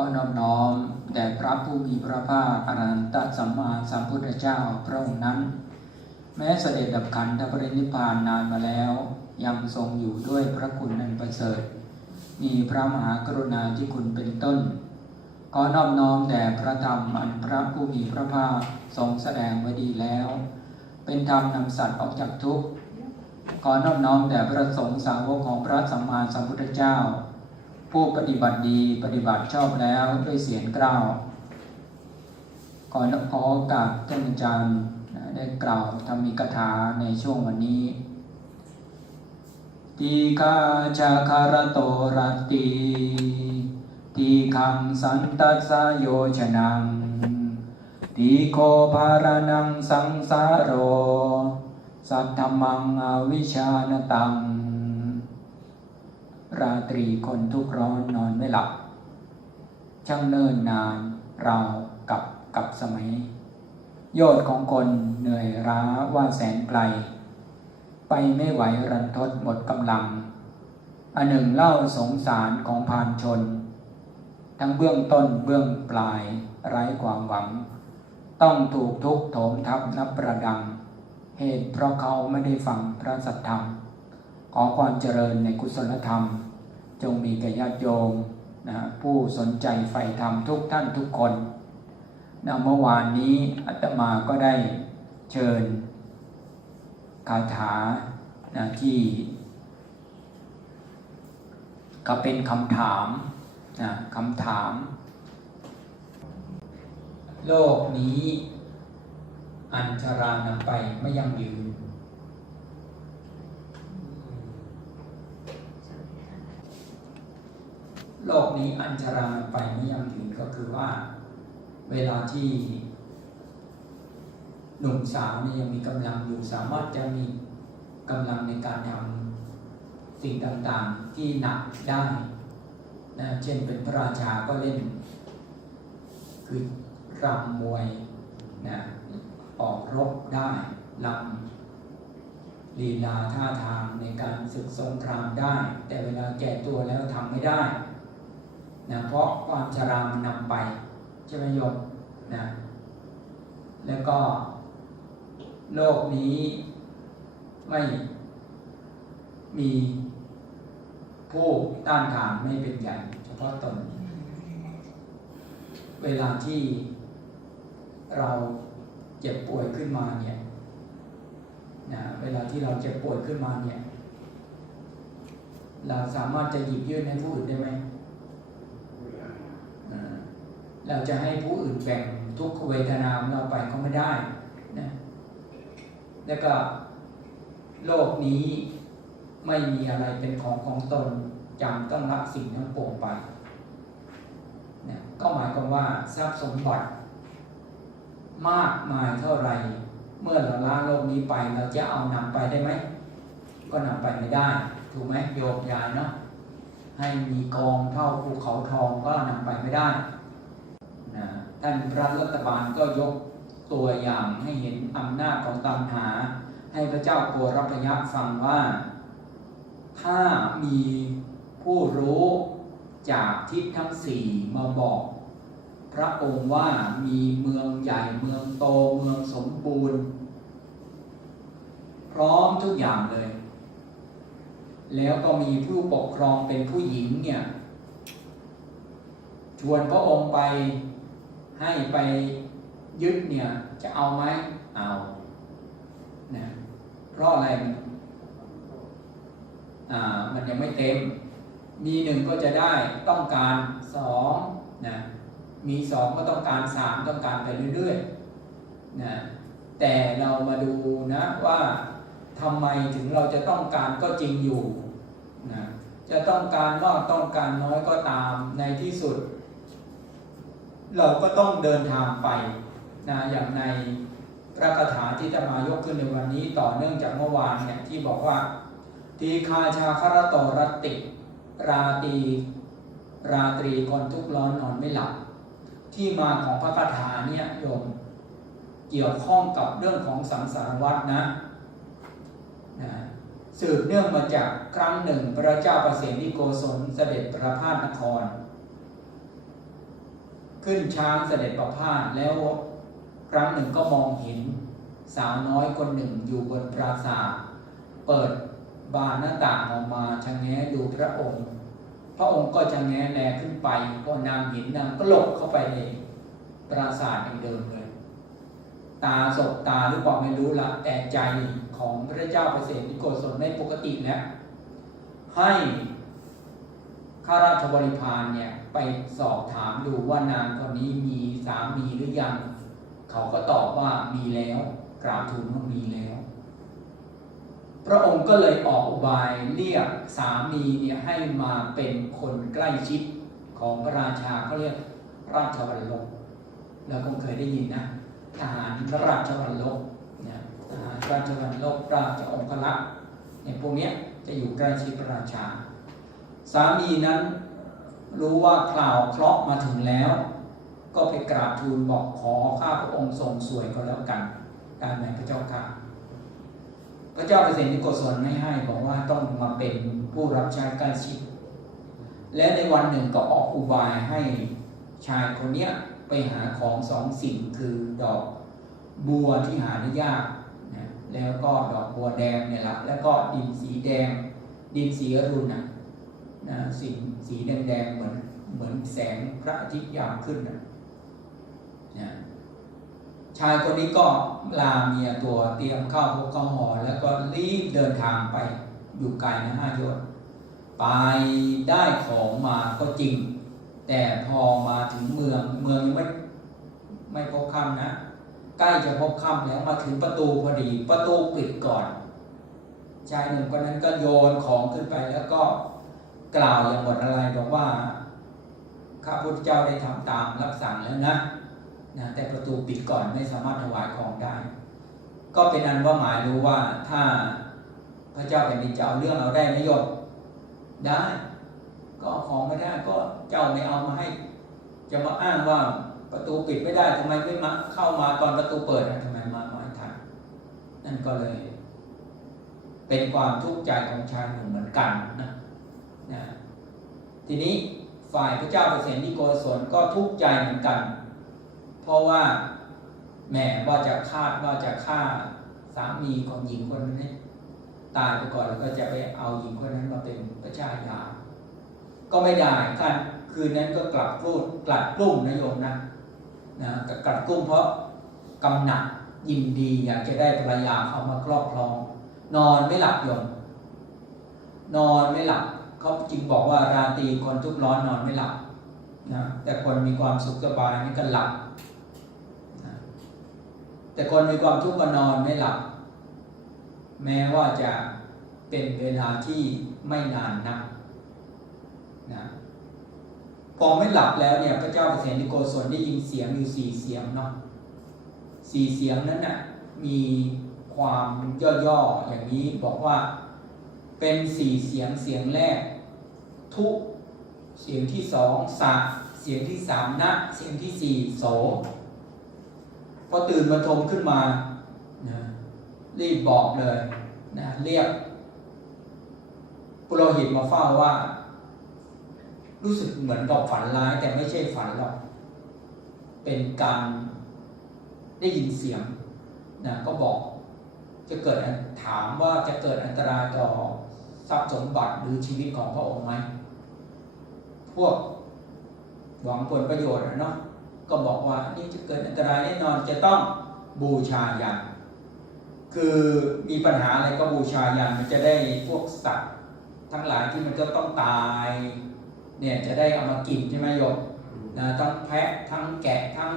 ก็น้อมน้อมแด่พระผู้มีพระภาคอรหันตสัมมาสัมพุทธเจ้าพระองค์นั้น แม้เสด็จดับขันธปรินิพพานนานมาแล้วยังทรงอยู่ด้วยพระคุณนันประเสริฐ มีพระมหากรุณาธิคุณเป็นต้น ก็น้อมน้อมแด่พระธรรมอันพระผู้มีพระภาคทรงแสดงไว้ดีแล้ว เป็นธรรมนำสัตว์ออกจากทุกข์ขอน้อมน้อมแด่พระสงฆ์สาวกของพระสัมมาสัมพุทธเจ้า ผู้ปฏิบัติดีปฏิบัติชอบแล้วด้วยเสียงกล้าวขอขอกาสท่านอาจารย์ได้กล่าวธรรมิกถาในช่วงวันนี้ทีฆาจาคารโตรติทีคังสันตัสโยชนังทีโคภารนังสังสารโร สัทธมังอวิชานตัง ราตรีคนทุกข์ร้อนนอนไม่หลับ ช่างเนิ่นนานราวกับกับสมัย โยชน์ของคนเหนื่อยร้าว่าแสนไกล ไปไม่ไหวรันทดหมดกำลัง อันหนึ่งเล่าสงสารของพานชน ทั้งเบื้องต้นเบื้องปลายไร้ความหวัง ต้องถูกทุกโถมทับนับประดัง เหตุเพราะเขาไม่ได้ฟังพระสัทธรรมขอความเจริญในกุศลธรรม จงมีแก่ญาติโยมนะผู้สนใจใฝ่ธรรมทุกท่านทุกคนนะเมื่อวานนี้อาตมาก็ได้เชิญคาถานะที่ก็เป็นคำถามนะคำถาม โลกนี้ อัญชรานำไปไม่ยั่งยืน โลกนี้อัญชารานไปไม่ยั่งยืนก็คือว่า เวลาที่หนุ่มสาวนี่ยังมีกำลังอยู่สามารถจะมีกำลังในการทำสิ่งต่างๆที่หนักได้นะเช่นเป็นพระราชาก็เล่น คือรำมวยนะออกรบได้ลำลีลาท่าทางในการศึกสงครามได้ แต่เวลาแก่ตัวแล้วทำไม่ได้ นะเพราะความชรามันนำไปใช่ไหมโยมนะแล้วก็โลกนี้ไม่มีผู้ต้านทานไม่เป็นใหญ่เฉพาะตน เวลาที่เราเจ็บป่วยขึ้นมาเนี่ยนะเวลาที่เราเจ็บป่วยขึ้นมาเนี่ย เราสามารถจะหยิบยื่นให้ผู้อื่นได้ไหมอ่า เราจะให้ผู้อื่นแบ่งทุกขเวทนาของเราไปก็ไม่ได้นะแล้วก็โลกนี้ไม่มีอะไรเป็นของของตนจำต้องรับสิ่งทั้งปวงไปนะก็หมายความว่าทรัพย์สมบัติ มากมายเท่าไหร่ เมื่อเราละโลกนี้ไปเราจะเอานำไปได้ไหม ก็นำไปไม่ได้ ถูกไหมโยมยายเนาะให้มีกองเท่าภูเขาทองก็นำไปไม่ได้ ท่านพระรัฐบาลก็ยกตัวอย่างให้เห็นอำนาจของตัณหา ให้พระเจ้าโกรพยักษ์ฟังว่า ถ้ามีผู้รู้จากทิศทั้งสี่มาบอก พระองค์ว่ามีเมืองใหญ่เมืองโตเมืองสมบูรณ์ พร้อมทุกอย่างเลย แล้วก็มีผู้ปกครองเป็นผู้หญิงเนี่ยชวนพระองค์ไป ให้ไปยึดเนี่ยจะเอาไหมเอานะเพราะอะไรอ่ามันยังไม่เต็ม มีหนึ่งก็จะได้ต้องการสองนะมีสองก็ต้องการสามต้องการไปเรื่อยๆนะแต่เรามาดูนะว่าทำไมถึงเราจะต้องการก็จริงอยู่นะจะต้องการมากต้องการน้อยก็ตามในที่สุด เราก็ต้องเดินทางไปนะอย่างในพระคาถาที่จะมายกขึ้นในวันนี้ต่อเนื่องจากเมื่อวานเนี่ยที่บอกว่าทีคาชาคารตรติ ราตีราตรีคนทุกข์ร้อนนอนไม่หลับ ที่มาของพระคาถาเนี่ยโยมเกี่ยวข้องกับเรื่องของสังสารวัฏนะนะสืบเนื่องมาจากครั้งหนึ่งพระเจ้าประเสนิโกศลเสด็จประพาสนคร ขึ้นช้างเสด็จประพาสแล้วครั้งหนึ่งก็มองเห็น สาวน้อยคนหนึ่งอยู่บนปราสาทเปิดบานหน้าต่างออกมาชะแงดูพระองค์ พระองค์ก็ชะแงแลขึ้นไปก็นางห็นนางก็หลบเข้าไปในปราสาทอย่างเดิมเลย ตาสบตาหรือเปล่าไม่รู้ละแต่ใจของพระเจ้าเปรตนิโกศลไม่ปกติแล้วให้ ข้าราชบริพารเนี่ยไปสอบถามดูว่านางคนนี้มีสามีหรือยัง เขาก็ตอบว่ามีแล้วกราบทูลว่ามีแล้ว พระองค์ก็เลยออกอุบายเรียกสามีเนี่ยให้มาเป็นคนใกล้ชิดของพระราชาเขาเรียกราชวัลลกเราคงเคยได้ยินนะทหารพระราชวัลลกเนี่ยทหารราชวัลลกราชองคลักษ์เนี่ยพวกเนี้ยจะอยู่ใกล้ชิดพระราชา สามีนั้นรู้ว่าข่าวเคราะห์มาถึงแล้ว ก็ไปกราบทูลบอกขอข้าพระองค์ทรงสวยก็แล้วกันการไหนพระเจ้าค่ะ พระเจ้าเปรตนิโกศลไม่ให้บอกว่าต้องมาเป็นผู้รับใช้ใกล้ชิด และในวันหนึ่งก็ออกอุบายให้ชายคนเนี้ยไปหาของสองสิ่งคือดอกบัวที่หาได้ยากนะแล้วก็ดอกบัวแดงเนี่ยละแล้วก็ดินสีแดง ดินสีอรุณนะ นะสิ่งสีแดงๆเหมือนเหมือนแสงพระอาทิตย์ยามขึ้นนะนะชายคนนี้ก็ลาเมียตัวเตรียมข้าวพกข้าวห่อแล้วก็รีบเดินทางไปอยู่ไกลนะห้าโยชน์ไปได้ของมาก็จริง แต่พอมาถึงเมืองเมืองยังไม่ไม่พบค่ำนะ ใกล้จะพบค่ำแล้วมาถึงประตูพอดีประตูปิดก่อนชายหนุ่มคนนั้นก็โยนของขึ้นไปแล้วก็ กล่าวอย่างหมดอะไรบอกว่าข้าพุทธเจ้าได้ทำตามรับสั่งแล้วนะนะแต่ประตูปิดก่อนไม่สามารถถวายของได้ ก็เป็นอันว่าหมายรู้ว่าถ้าพระเจ้าแผ่นดินจะเอาเรื่องเอาได้ไมโยมได้ ก็เอาของไม่ได้ก็เจ้าไม่เอามาให้ จะมาอ้างว่าประตูปิดไม่ได้ทำไมไม่มาเข้ามาตอนประตูเปิดนะทำไมมาไม่ทันนั่นก็เลย เป็นความทุกข์ใจของชายหนุ่มเหมือนกันนะ ทีนี้ฝ่ายพระเจ้าเปรตนิโกศลก็ทุกข์ใจเหมือนกัน เพราะว่าแม่ว่าจะคาดว่าจะฆ่าสามีของหญิงคนนี้ตายไปก่อนแล้วก็จะไปเอาหญิงคนนั้นมาเป็นพระชายาก็ไม่ได้กันคืนนั้นก็กลับพูดกลัดกลุ้มนะโยมนะนะกลัดกลุ้มเพราะกำหนัดยินดีอยากจะได้ภรรยาเขามาครอบครอง นอนไม่หลับโยมนอนไม่หลับ เขาจึงบอกว่าราตรีคนทุกร้อนนอนไม่หลับนะแต่คนมีความสุขสบายนี่ก็หลับนะแต่คนมีความทุกข์ก็นอนไม่หลับ แม้ว่าจะเป็นเวลาที่ไม่นานนักนะพอไม่หลับแล้วเนี่ยพระเจ้าเปรตนิโกศลได้ยินเสียงอยู่สี่เสียงเนาะสี่เสียงนั้นน่ะมีความย่อๆอย่างนี้บอกว่า เป็นสี่เสียงเสียงแรก ทุเสียงที่สองสะเสียงที่สามนะเสียงที่สี่โสพอตื่นมาทมขึ้นมานะรีบบอกเลยนะเรียกปุโรหิตมาเฝ้าว่า รู้สึกเหมือนกับฝันร้าย แต่ไม่ใช่ฝันหรอก เป็นการได้ยินเสียงนะก็บอกจะเกิดถามว่าจะเกิดอันตรายต่อ ทรัพย์สมบัติหรือชีวิตของพระองค์ไหมพวกหวังผลประโยชน์นะเนาะก็บอกว่านี่จะเกิดอันตรายแน่นอนจะต้องบูชายันคือมีปัญหาอะไรก็บูชายันมันจะได้พวกสัตว์ทั้งหลายที่มันก็ต้องตายเนี่ยจะได้เอามากินใช่ไหมโยมนะทั้งแพะทั้งแกะทั้ง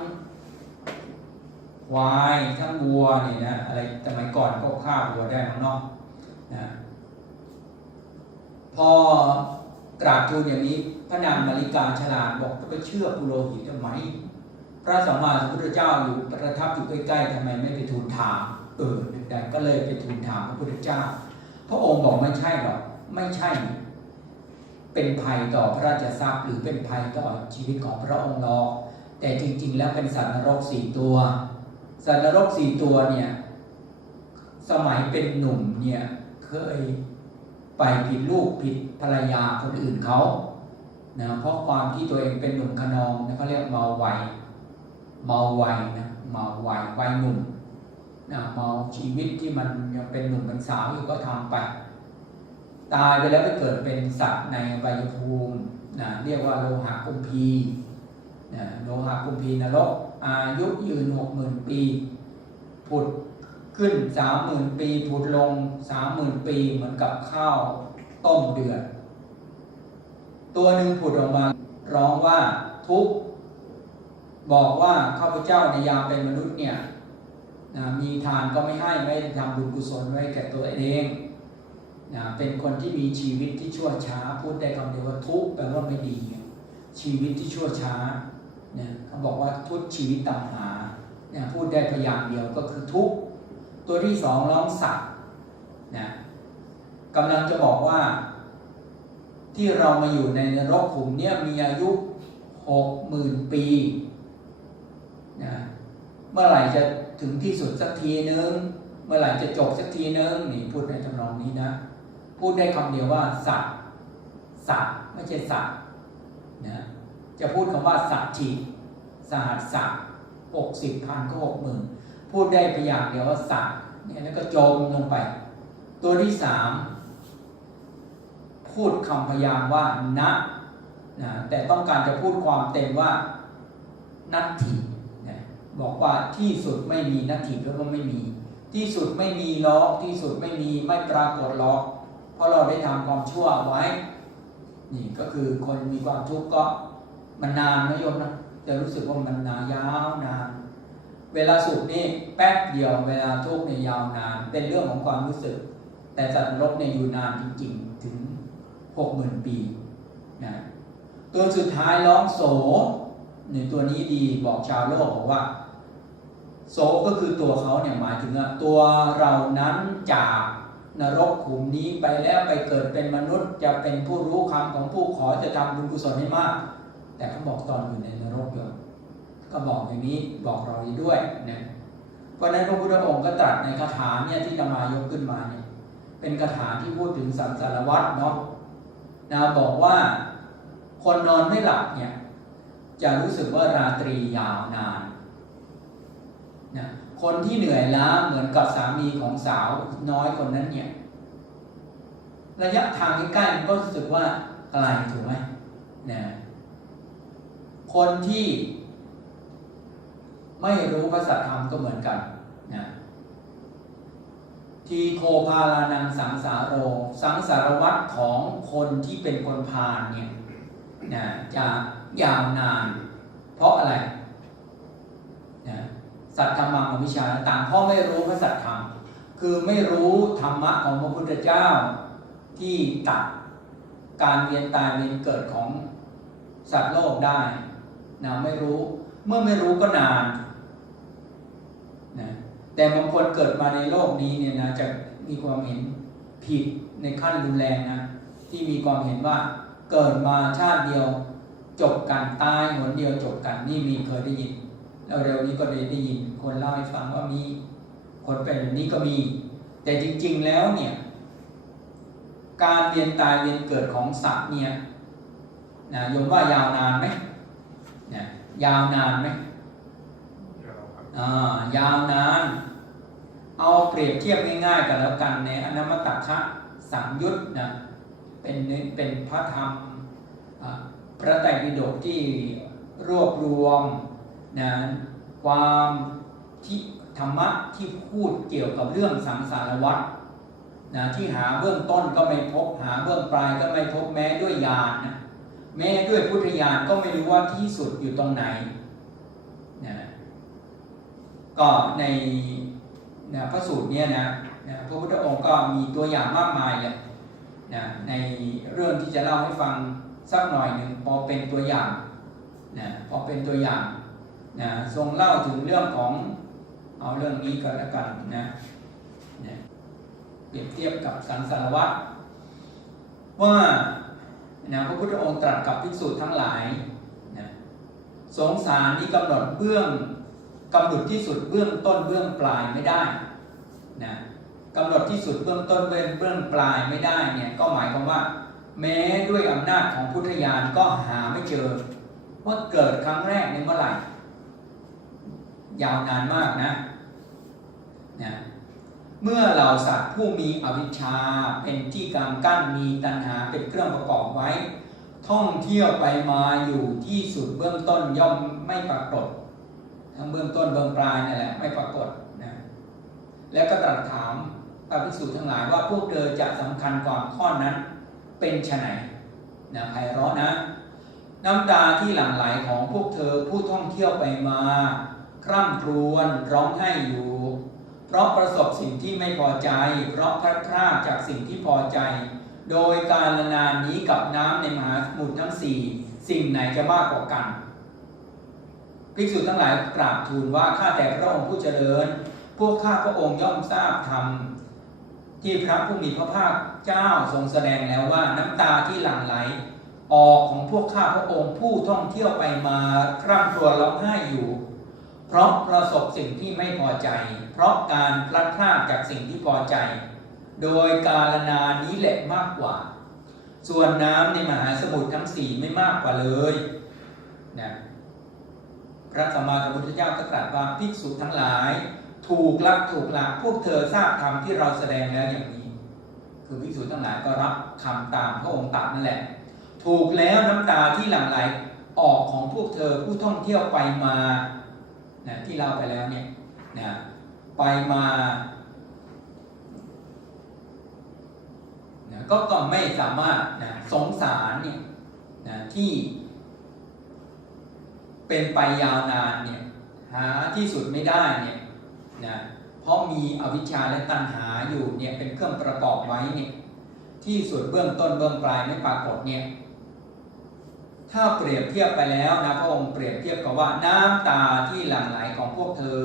ควายทั้งวัวนี่นะอะไรสมัยก่อนก็ฆ่าวัวได้มั้งเนาะนะ พอกราบทูลอย่างนี้พระนางมาริกาฉลาดบอกจะไปเชื่อปุโรหิตทำไม พระสัมมาสัมพุทธเจ้าอยู่ประทับอยู่ใกล้ๆทำไมไม่ไปทูลถามเออแต่ก็เลยไปทูลถามพระพุทธเจ้า พระองค์บอกไม่ใช่หรอกไม่ใช่ เป็นภัยต่อพระราชทรัพย์หรือเป็นภัยต่อชีวิตของพระองค์หรอกแต่จริง ๆ แล้วเป็นสัตว์นรกสี่ตัวสัตว์นรกสี่ตัวเนี่ยสมัยเป็นหนุ่มเนี่ยเคย ไปผิดลูกผิดภรรยาคนอื่นเขานะเพราะความที่ตัวเองเป็นหนุ่มขนองนะเขาเรียกเมาไวเมาไวนะเมาไวัยวัยหนุ่มนะเมาชีวิตที่มันยังเป็นหนุ่มเป็นสาวอยู่ก็ทำไป ตายไปแล้วไปเกิดเป็นสัตว์ในใบายภูมินะเรียกว่าโลหะกุมพีนะโลหะกุมพีนรกอายุยืนหกหมื่นปี ผุด ขึ้นสามหมื่นปีผุดลงสามหมื่นปีเหมือนกับข้าวต้มเดือด ตัวหนึ่งผุดออกมาร้องว่าทุกบอกว่าข้าพเจ้าในยามเป็นมนุษย์เนี่ยนะมีทานก็ไม่ให้ไม่ทำบุญกุศลไว้แก่ตัวเองนะเป็นคนที่มีชีวิตที่ชั่วช้าพูดได้คำเดียวว่าทุกแปลว่าไม่ดี ชีวิตที่ชั่วช้าเนี่ยเขาบอกว่าทุกชีวิตต่างหาเนี่ยพูดได้พยางเดียวก็คือทุกข์ ตัวที่สองร้องสัตว์นะกำลังจะบอกว่า ที่เรามาอยู่ในนรกขุมเนี่ยมีอายุหกหมื่นปีนะเมื่อไหร่จะถึงที่สุดสักทีนึง เมื่อไหร่จะจบสักทีนึงนี่พูดในทำนองนี้นะ พูดได้คำเดียวว่าสัตว์สัตว์ไม่ใช่สัตว์นะจะพูดคำว่าสัตว์ทีสหัสสัตว์หกสิบพันก็หกหมื่น พูดได้พยางเดียวว่าสัตว์เนี่ยแล้วก็จมลงไป ตัวที่สามพูดคำพยางว่านะนะแต่ต้องการจะพูดความเต็มว่านัตถินะบอกว่าที่สุดไม่มีนัตถิแปลว่าไม่มี ที่สุดไม่มีล็อกที่สุดไม่มีไม่ปรากฏล็อกเพราะเราได้ทำความชั่วไว้ นี่ก็คือคนมีความทุกข์ก็มันนานนะโยมนะจะรู้สึกว่ามันนานยาวนาน เวลาสุขนี่แป๊บเดียว เวลาทุกข์เนี่ยยาวนาน เป็นเรื่องของความรู้สึก แต่สัตว์นรกเนี่ยอยู่นานจริงๆ ถึงหกหมื่นปีนะตัวสุดท้ายร้องโสในตัวนี้ดีบอกชาวโลกบอกว่า โสก็คือตัวเขาเนี่ยหมายถึงตัวเรานั้นจากนรกขุมนี้ไปแล้วไปเกิดเป็นมนุษย์ จะเป็นผู้รู้คำของผู้ขอจะทำบุญกุศลให้มาก แต่เขาบอกตอนอยู่ในนรกอยู่ ก็บอกอย่างนี้บอกเราอีกด้วยนะเพราะนั้นพระพุทธองค์ก็ตรัสในคาถาเนี่ยที่จะมายกขึ้นมาเนี่ยเป็นคาถาที่พูดถึงสังสารวัฏเนาะนะบอกว่าคนนอนไม่หลับเนี่ยจะรู้สึกว่าราตรียาวนานนะคนที่เหนื่อยล้าเหมือนกับสามีของสาวน้อยคนนั้นเนี่ยระยะทางใกล้ๆมันก็รู้สึกว่าไกลถูกไหมนะคนที่ ไม่รู้พระสัทธรรมก็เหมือนกันนะทีโคพาลานังสังสารโร สังสารวัตรของคนที่เป็นคนพาลเนี่ยนะจะยาวนาน เพราะอะไรนะสัตธรรมังวิชาต่างพราะไม่รู้พระสัทธรรมคือไม่รู้ธรรมะของพระพุทธเจ้าที่ตัดการเวียนตายเวียนเกิดของสัตว์โลกได้นะไม่รู้เมื่อไม่รู้ก็นาน แต่บางคนเกิดมาในโลกนี้เนี่ยนะจะมีความเห็นผิดในขั้นรุนแรงนะที่มีความเห็นว่าเกิดมาชาติเดียวจบกันตายหนเดียวจบกันนี่มีเคยได้ยินแล้วเร็วนี้ก็ได้ได้ยิน คนเล่าให้ฟังว่ามีคนเป็นแบบนี้ก็มี แต่จริงๆแล้วเนี่ย การเวียนตายเวียนเกิดของสัตว์เนี่ยนะยมว่ายาวนานไหมนะยาวนานไหม ยาวครับอ่ายาวนาน เอาเปรียบเทียบง่ายๆกันแล้วกันในอนามตัคะสังยุตนะเป็นเป็นพระธรรมพระไตรปิฎกที่รวบรวมนะความที่ธรรมะที่พูดเกี่ยวกับเรื่องสังสารวัฏนะที่หาเบื้องต้นก็ไม่พบหาเบื้องปลายก็ไม่พบแม้ด้วยญาณนะแม้ด้วยพุทธญาณก็ไม่รู้ว่าที่สุดอยู่ตรงไหน ก็ในนะพระสูตรเนี้ยนะนะพระพุทธองค์ก็มีตัวอย่างมากมายเลยนะในเรื่องที่จะเล่าให้ฟังสักหน่อยหนึ่งพอเป็นตัวอย่างนะพอเป็นตัวอย่างนะทรงเล่าถึงเรื่องของเอาเรื่องนี้ก็แล้วกันนะนะเปรียบเทียบกับสังสารวัฏว่านะพระพุทธองค์ตรัสกับภิกษุทั้งหลายนะสงสารนี้กำหนดเบื้อง กำหนดที่สุดเบื้องต้นเบื้องปลายไม่ได้นะกำหนดที่สุดเบื้องต้นเบื้องปลายไม่ได้เนี่ยก็หมายความว่า แม้ด้วยอำนาจของพุทธญาณก็หาไม่เจอว่าเกิดครั้งแรกในเมื่อไหร่ ยาวนานมากนะนะเมื่อเราสัตว์ผู้มีอวิชชาเป็นที่กางกั้นมีตัณหาเป็นเครื่องประกอบไว้ ท่องเที่ยวไปมาอยู่ที่สุดเบื้องต้นย่อมไม่ปรากฏ ทั้งเบื้องต้นเบื้องปลายนั่แหละไม่ปรากฏนะแล้วก็ตรัสถามพระภิกษุทั้งหลายว่าพวกเธอจะสำคัญก่อนข้อนั้นเป็นไฉนนะไพเราะนะ น้ำตาที่หลั่งไหลของพวกเธอผู้ท่องเที่ยวไปมาคร่ำครวญร้องไห้อยู่ เพราะประสบสิ่งที่ไม่พอใจ เพราะพลัดพรากจากสิ่งที่พอใจ โดยการละนานนี้กับน้ำในมหาสมุทรทั้งสี่สิ่งไหนจะมากกว่ากัน ภิกษุทั้งหลายกราบทูลว่าข้าแต่พระองค์ผู้เจริญ พวกข้าพระองค์ย่อมทราบธรรมที่พระผู้มีพระภาคเจ้าทรงแสดงแล้วว่าน้ำตาที่หลั่งไหล ออกของพวกข้าพระองค์ผู้ท่องเที่ยวไปมาคร่ำครวญร้องไห้อยู่ เพราะประสบสิ่งที่ไม่พอใจ เพราะการพลัดพรากจากสิ่งที่พอใจ โดยกาลนานี้แหละมากกว่า ส่วนน้ำในมหาสมุทรทั้งสี่ไม่มากกว่าเลย พระสัมมาสัมพุทธเจ้าก็ตรัสว่าภิกษุทั้งหลาย ถูกลักถูกหลักพวกเธอทราบธรรมที่เราแสดงแล้วอย่างนี้ คือภิกษุทั้งหลายก็รับคำตามพระองค์ตรัสนั่นแหละ ถูกแล้วน้ำตาที่หลั่งไหลออกของพวกเธอผู้ท่องเที่ยวไปมานะที่เล่าไปแล้วเนี่ยนะไปมานะก็ก็ไม่สามารถนะสงสารเนี่ยนะที่ เป็นไปยาวนานเนี่ยหาที่สุดไม่ได้เนี่ยนะเพราะมีอวิชชาและตัณหาอยู่เนี่ยเป็นเครื่องประกอบไว้เนี่ยที่สุดเบื้องต้นเบื้องปลายไม่ปรากฏเนี่ยถ้าเปรียบเทียบไปแล้วนะพระองค์เปรียบเทียบกับว่าน้ำตาที่หลั่งไหลของพวกเธอ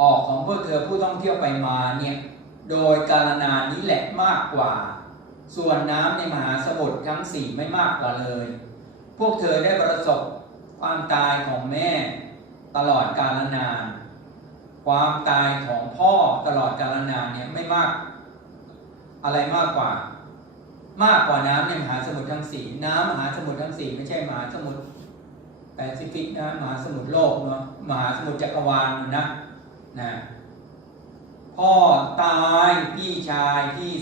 ออกของพวกเธอผู้ท่องเที่ยวไปมาเนี่ยโดยกาลนานนี้แหละมากกว่า ส่วนน้ำในมหาสมุทรทั้งสี่ไม่มากกว่าเลย พวกเธอได้ประสบ ความตายของแม่ตลอดกาลนาน ความตายของพ่อตลอดกาลนานเนี่ยไม่มาก อะไรมากกว่า มากกว่าน้ำในมหาสมุทรทั้งสี่น้ำมหาสมุทรทั้งสี่ไม่ใช่มหาสมุทรแปซิฟิกนะมหาสมุทรโลกเนาะมหาสมุทรจักรวาลนะนะพ่อตายพี่ชายพี่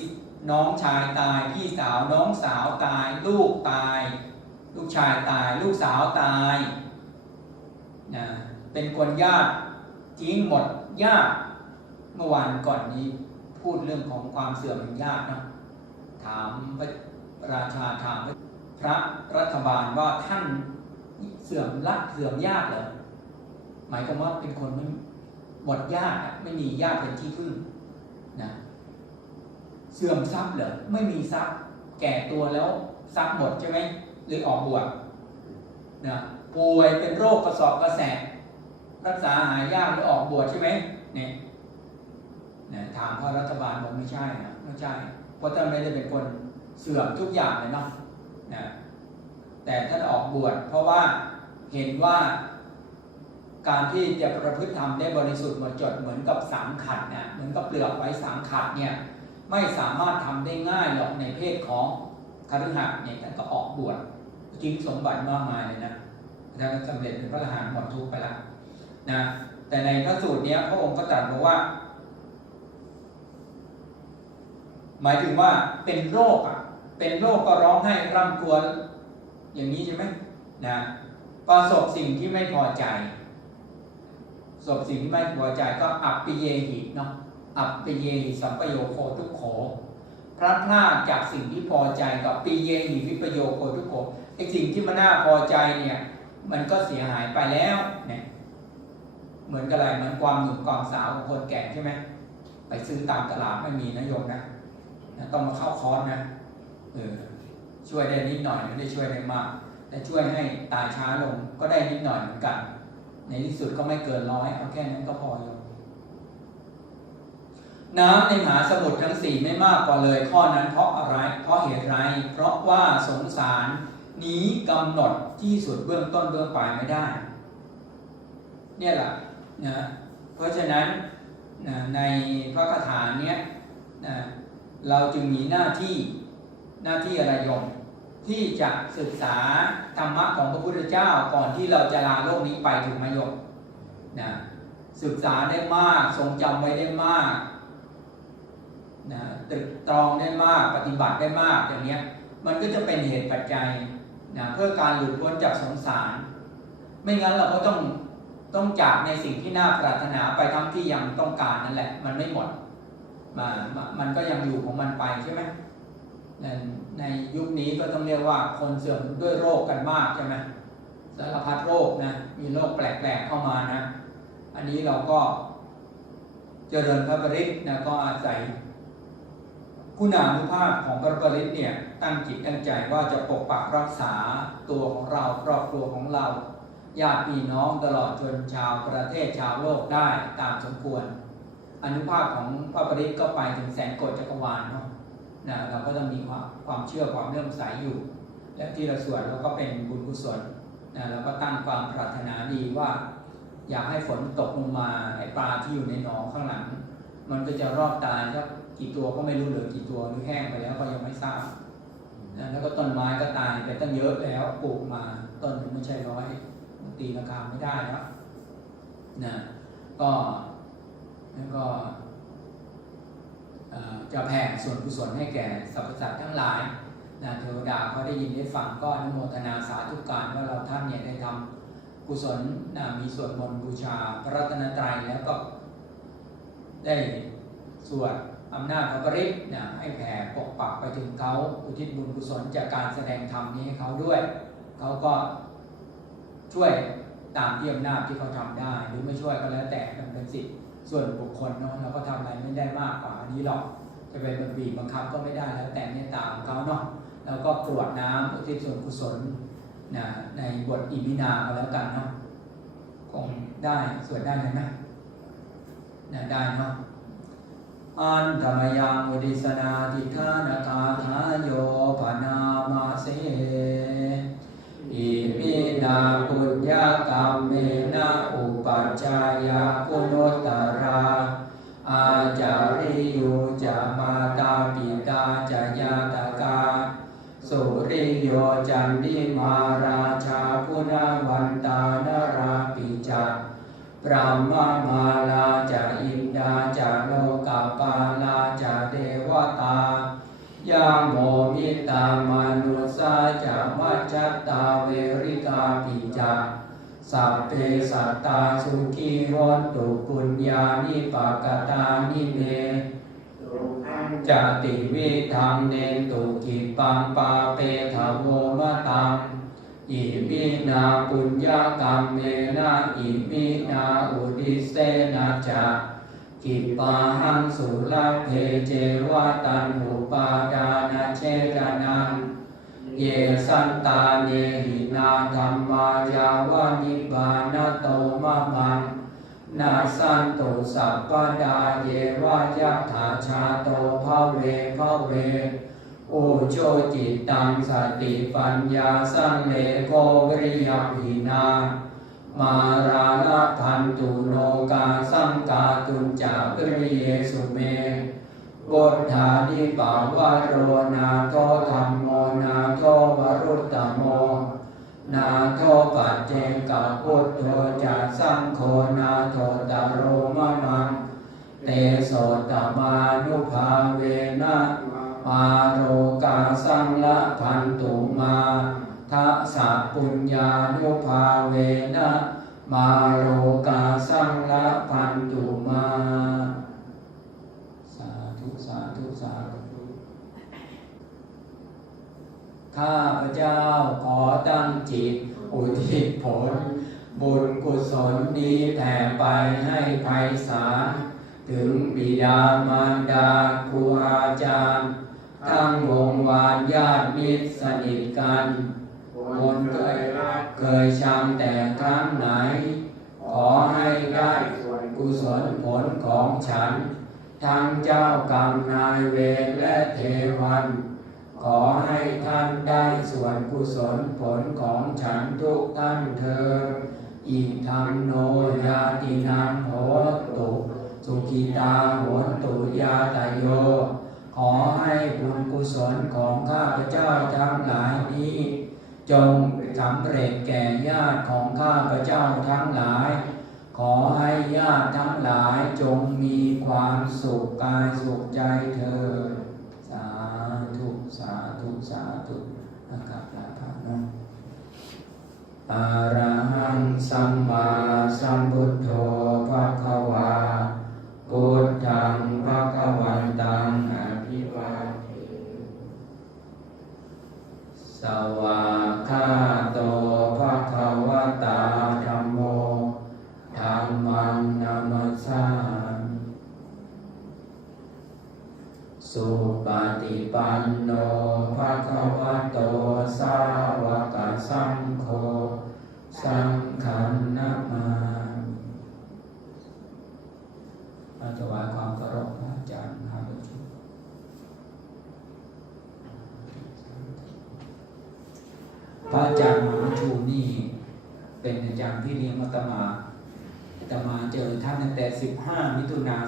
น้องชายตายพี่สาวน้องสาวตาย ลูกตาย ลูกชายตาย ลูกสาวตายนะเป็นคนญาติทิ้งหมดญาติเมื่อวานก่อนนี้พูดเรื่องของความเสื่อมแห่งญาติเนะถามพระราชาถามพระรัฐบาลว่าท่านเสื่อมรักเสื่อมญาติเหรอหมายความว่าเป็นคนไม่หมดญาติอะไม่มีญาติเป็นที่พึ่งนะเสื่อมทรัพย์เหรอไม่มีทรัพย์แก่ตัวแล้วทรัพย์หมดใช่ไหม หรือออกบวชนะป่วยเป็นโรคกระสอบกระแสรักษาหายากหรือออกบวชใช่ไหมเนี่ยนะถามพระรัฐบาลบอกไม่ใช่นะไม่ใช่ เพราะท่านไม่ได้เป็นคนเสื่อมทุกอย่างเลยเนาะนะแต่ท่านออกบวชเพราะว่าเห็นว่าการที่จะประพฤติธรรมได้บริสุทธิ์หมดจดเหมือนกับสามขัดเนี่ยเหมือนกับเปลือกไว้สามขัดเนี่ยไม่สามารถทำได้ง่ายหรอกในเพศของ คฤหัสถ์เนี่ยท่านก็ออกบวชทิ้งสมบัติมากมายเลยนะท่านก็สำเร็จเป็นพระอรหันต์หมดทุกไปแล้วนะแต่ในพระสูตรเนี้ยพระองค์ก็ตรัสบอกว่า หมายถึงว่าเป็นโรคอะ เป็นโรคก็ร้องไห้ร่ำครวญอย่างนี้ใช่ไหมนะประสบสิ่งที่ไม่พอใจประสบสิ่งที่ไม่พอใจก็อัปปิเยหิเนาะอัปปิเยหิสัมปโยโคทุกโข พลัดพรากจากสิ่งที่พอใจกับปิเยหิวิปโยโคทุกโขไอสิ่งที่มันน่าพอใจเนี่ยมันก็เสียหายไปแล้วเนี่ยเหมือนกับอะไรเหมือนความหนุ่มความสาวของคนแก่ใช่ไหมไปซื้อตามตลาดไม่มีนะโยมนะนะต้องมาเข้าคอร์สนะเออช่วยได้นิดหน่อยไม่ได้ช่วยได้มากแต่ช่วยให้ตายช้าลงก็ได้นิดหน่อยเหมือนกัน ในที่สุดก็ไม่เกินร้อยเอาแค่นั้นก็พอโยม น้ำในมหาสมุทรทั้งสี่ไม่มากกว่าเลยข้อนั้นเพราะอะไร เพราะเหตุไร เพราะว่าสงสารนี้กำหนดที่สุดเบื้องต้นเบื้องปลายไม่ได้ เนี่ยแหละนะเพราะฉะนั้นนะในพระคาถาเนี้ยนะเราจึงมีหน้าที่หน้าที่อะไรยมที่จะศึกษาธรรมะของพระพุทธเจ้าก่อนที่เราจะลาโลกนี้ไปถูกไหมโยมนะศึกษาได้มากทรงจำไว้ได้มาก นะตรึกตรองได้มากปฏิบัติได้มากอย่างเนี้ยมันก็จะเป็นเหตุปัจจัยนะเพื่อการหลุดพ้นจากสงสาร ไม่งั้นเราก็ต้องต้องจากในสิ่งที่น่าปรารถนาไปทั้งที่ยังต้องการนั่นแหละ มันไม่หมดมามันก็ยังอยู่ของมันไปใช่ไหมในในยุคนี้ก็ต้องเรียกว่าคนเสื่อมด้วยโรคกันมากใช่ไหมสารพัดโรคนะมีโรคแปลกๆเข้ามานะ อันนี้เราก็เจริญพระบริตรนะก็อาศัย คุณานุภาพของพระปริตเนี่ยตั้งจิตตั้งใจว่าจะปกปักรักษาตัวของเราครอบครัวของเราญาติพี่น้องตลอดจนชาวประเทศชาวโลกได้ตามสมควร อนุภาพของพระปริตก็ไปถึงแสนโกฏจักรวาลเนาะนะเราก็ต้องมีความความเชื่อความเลื่อมใสอยู่ และที่เราสวดเราก็เป็นบุญกุศลนะเราก็ตั้งความปรารถนาดีว่า อยากให้ฝนตกลงมาไอปลาที่อยู่ในหนองข้างหลัง มันก็จะรอดตายสัก กี่ตัวก็ไม่รู้เหลือกี่ตัวหรือแห้งไปแล้วก็ยังไม่ทราบนะแล้วก็ต้นไม้ก็ตายไปตั้งเยอะแล้วปลูกมาต้นหนึงไม่ใช่ร้อยตีราคาไม่ได้แล้วนะก็แล้วก็เอ่อจะแผ่ส่วนกุศลให้แก่สรรพสัตว์ทั้งหลายนะเทวดาเขาได้ยินได้ฟังก็อนุโมทนาสาธุการว่าเราท่านเนี่ยได้ทำกุศลนะมีส่วนมนต์บูชาพระรัตนตรัยแล้วก็ได้สวด อำนาจพระบริตรนะให้แผ่ปกปักไปถึงเขาอุทิศบุญกุศลจากการแสดงธรรมนี้ให้เขาด้วย เขาก็ช่วยตามที่อำนาจที่เขาทำได้ หรือไม่ช่วยก็แล้วแต่มันเป็นสิทธิ์ส่วนบุคคลเนาะเราก็ทำอะไรไม่ได้มากกว่านี้หรอก จะไปบังบีบบังคับก็ไม่ได้แล้วแต่เมตตาของเขาเนาะแล้วก็กรวดน้ำอุทิศส่วนกุศลนะในบทอิมินาก็แล้วกันเนาะคงได้ส่วดได้เลยนะนะได้เนาะ อันธรรมยังอุดิสนาทิธานคาทาโย จติวิธังเนตุกิปังปาเปทะโวมะตังอิมินาปุญญากรรมเมนะอิมินาอุดิเสนะจะกิปาหังสุลเพเจวะตันหุปาดานเชกนังเยสันตาเนหินาธรรมายาวนิบานโตมะมัง นาสันตุสัพพดาเยวะยัถาชาโตภะเวภะเวโอโชจิตตังสติปัญญาสังเลโกวริยพินามาราลพันตุโลกาสังกาตุนจาปริเยสุเมบุทธานิปาวะโรนาโทธรรมโมนาโทวรุตตโม นาโทปัจเจกพุทโธจะสังโฆนาโทตโรมะนังเตโสตมานุภาเวนะมาโรกาสังละพันตุมาทัสสะปุญญานุภาเวนะมาโรกาสังละพันตุมา สาธุสาธุสาธุ ข้าพเจ้าขอตั้งจิต อุทิศผล บุญกุศลนี้แผ่ไปให้ไพศาลถึงบิดามารดาครูอาจารย์ ทั้งวงวานญาติมิตรสนิทกันคนเคยรักเคยชังแต่ครั้งไหน ขอให้ได้ส่วนกุศลผลของฉัน ทั้งเจ้ากรรมนายเวรและเทวัน ขอให้ท่านได้ส่วนกุศลผลของฉันทุกท่านเถิดอิทัมโนยาตินังโหตุสุขิตาโหนตุยาตโยขขอให้บุญกุศลของข้าพเจ้าทั้งหลายนี้ จงสำเร็จแก่ญาติของข้าพเจ้าทั้งหลาย ขอให้ญาติทั้งหลายจงมีความสุขกายสุขใจเถิดสาธุสาธุสาธุนะครับลาพระเนาะ อะระหังสัมมาสัมพุทโธ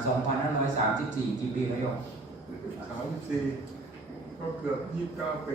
2534 กี่ปีแล้วโยมสามสี่ก็เกือบ29เก้าปี